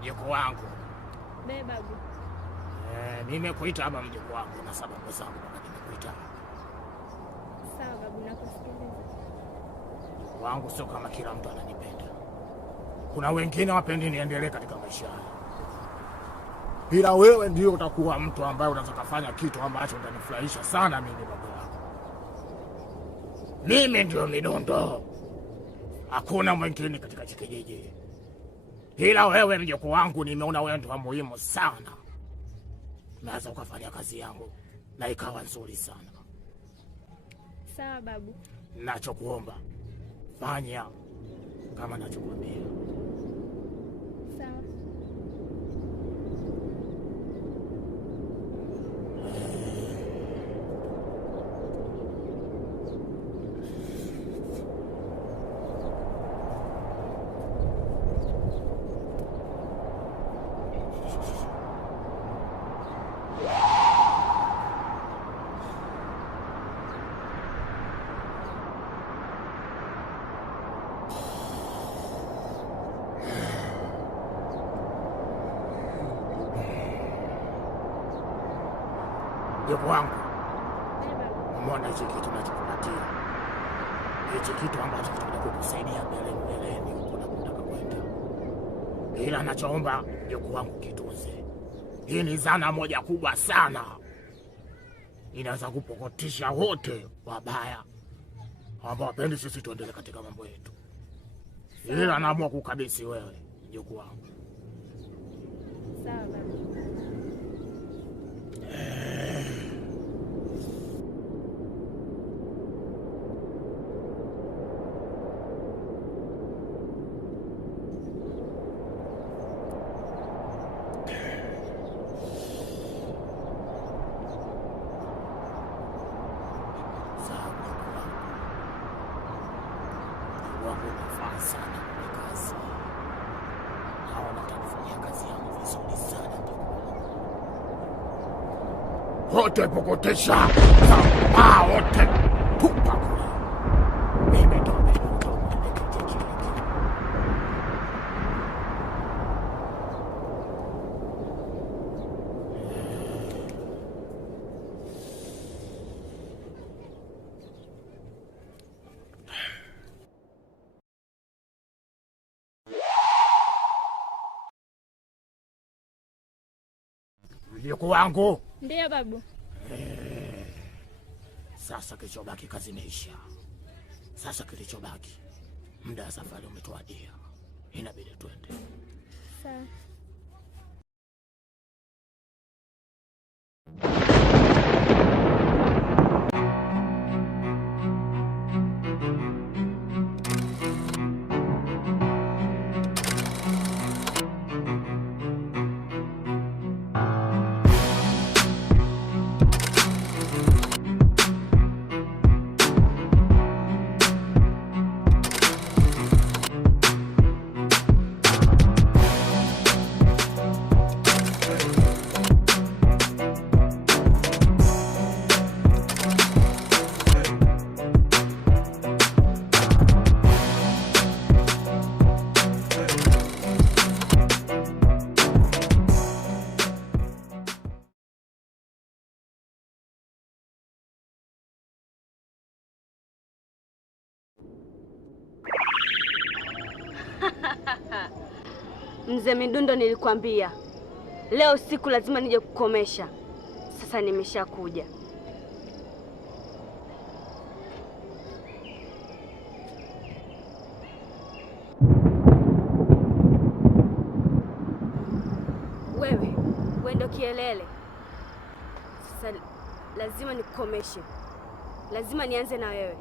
Mjukuu wangu. Babu. Nimekuita hapa mjukuu wangu na sababu zangu mpaka nimekuita. Sawa babu, nakusikiliza. Mjukuu wangu, sio kama kila mtu ananipenda. Kuna wengine wapendi niendelee katika maisha haya. Ila wewe ndio utakuwa mtu ambaye unaweza kufanya kitu ambacho utanifurahisha sana mimi baba yako. Mimi ndio Midundo. Hakuna mwingine katika kijiji. Ila wewe mjukuu wangu, nimeona wewe ndio muhimu sana. Naweza ukafanya kazi yangu na ikawa nzuri sana. Sawa babu. Nachokuomba fanya kama nachokuambia. Sawa. Mjukuu wangu, umeona hichi kitu nachokupatia? Hichi kitu ambacho kitakuja kukusaidia mbeleni huko unapotaka kwenda. Ila nachoomba mjukuu wangu, kitunze. Hii ni zana moja kubwa sana, inaweza kupokotisha wote wabaya ambao wapendi sisi tuendelee katika mambo yetu. Ila naamua kukabidhi wewe mjukuu wangu. Sawa babu. Wote pokotesha wote tupa kule. Mimi ndo mjukuu wangu. Ndiyo babu. Sasa kilichobaki kazi imeisha. Sasa kilichobaki muda wa safari umetuadia. Inabidi twende. Sawa. Mzee Midundo, nilikwambia leo siku lazima nije kukomesha. Sasa nimeshakuja. Wewe ndo kielele. Sasa lazima nikukomeshe. Lazima nianze na wewe.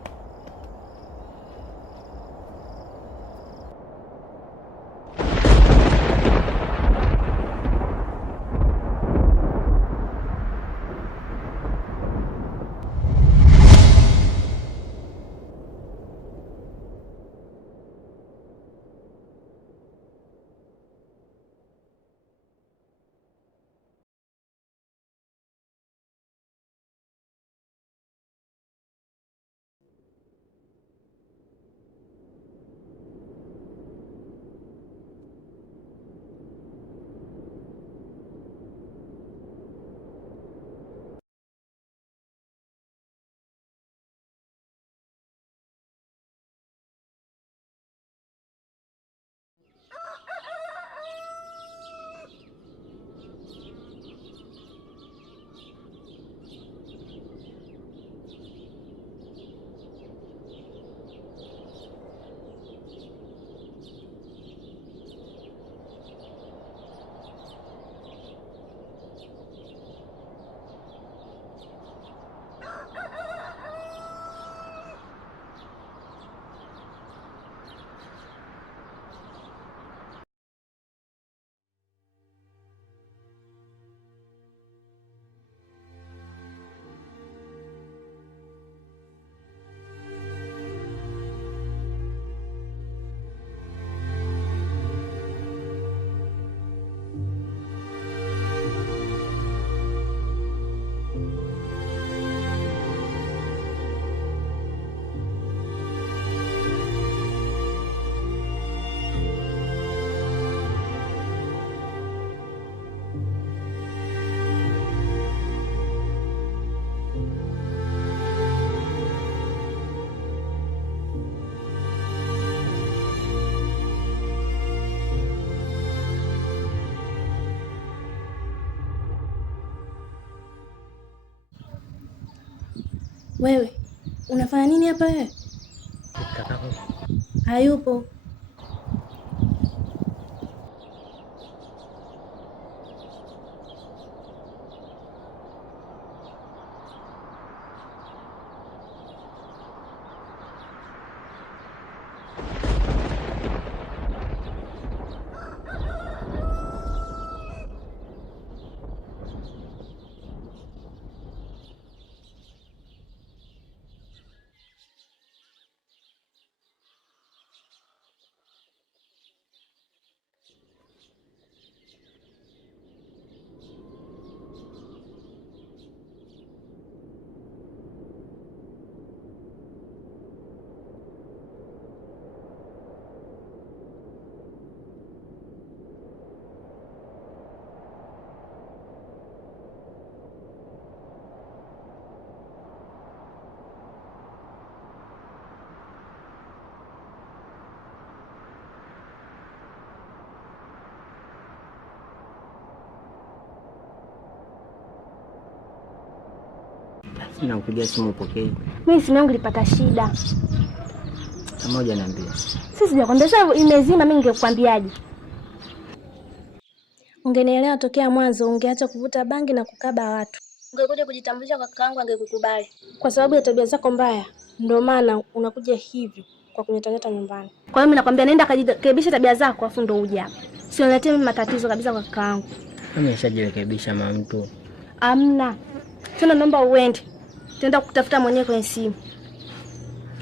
Wewe unafanya nini hapa wewe? Kakako Hayupo. nakupigia simu upokee. Mimi simu yangu ilipata shida. Kama hujaniambia. Sisi sijakwambia sasa imezima, mimi ningekwambiaje? Ungenielewa tokea mwanzo, ungeacha kuvuta bangi na kukaba watu. Ungekuja kujitambulisha kwa kakaangu, angekukubali. Kwa sababu ya tabia zako mbaya, ndio maana unakuja hivyo kwa kunyetanyeta nyumbani. Kwa hiyo mimi nakwambia nenda kajirekebisha tabia zako afu ndio uje hapa. Sioniletee mimi matatizo kabisa kwa kakaangu. Mimi nishajirekebisha mama mtu. Amna. Tena naomba uende. Tenda kutafuta mwenyewe kwenye simu.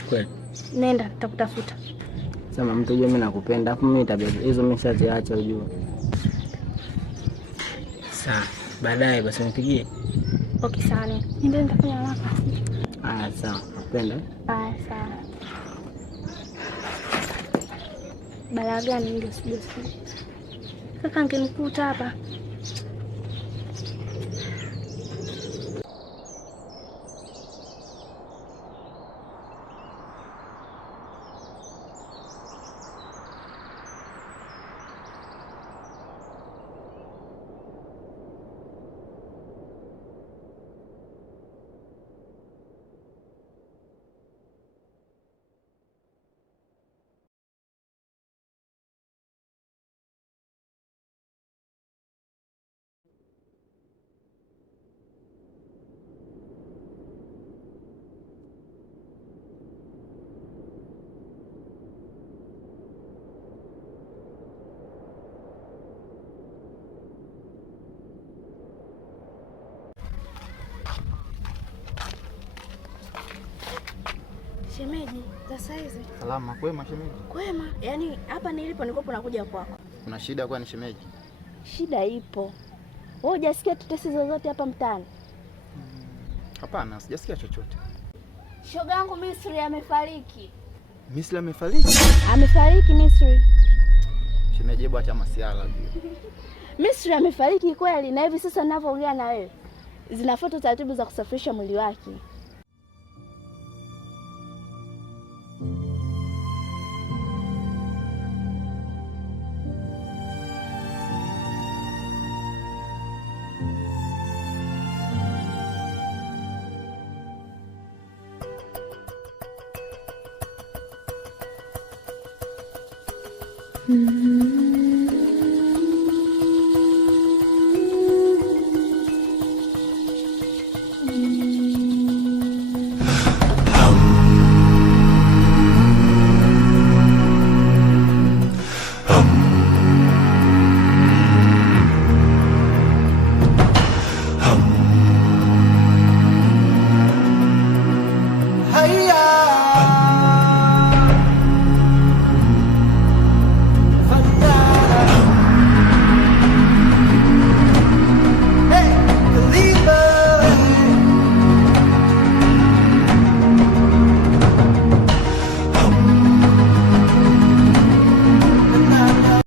Kweli? Nenda nitakutafuta. Sema mtu ujue mimi nakupenda, afu mimi tabia hizo nimeshaziacha ujue. Sawa, baadaye basi nipigie. Okay sawa. Nenda nitafanya haraka. Sawa, nakupenda. Sawa. Balaa gani ndio sijui. Kaka angenikuta hapa. Shemeji, za saizi. Salama, kwema shemeji? Kwema, yaani hapa nilipo nikopo nakuja kwako. Kuna shida kwani shemeji? Shida ipo. Wewe hujasikia tetesi zozote hapa mtaani? Hapana, sijasikia chochote. Shoga yangu Misri amefariki. Misri amefariki? Amefariki Misri. Shemeji, hebu acha masiala hiyo. Misri amefariki kweli, na hivi sasa ninavyoongea na wewe zinafuata taratibu za kusafirisha mwili wake. Mm-hmm.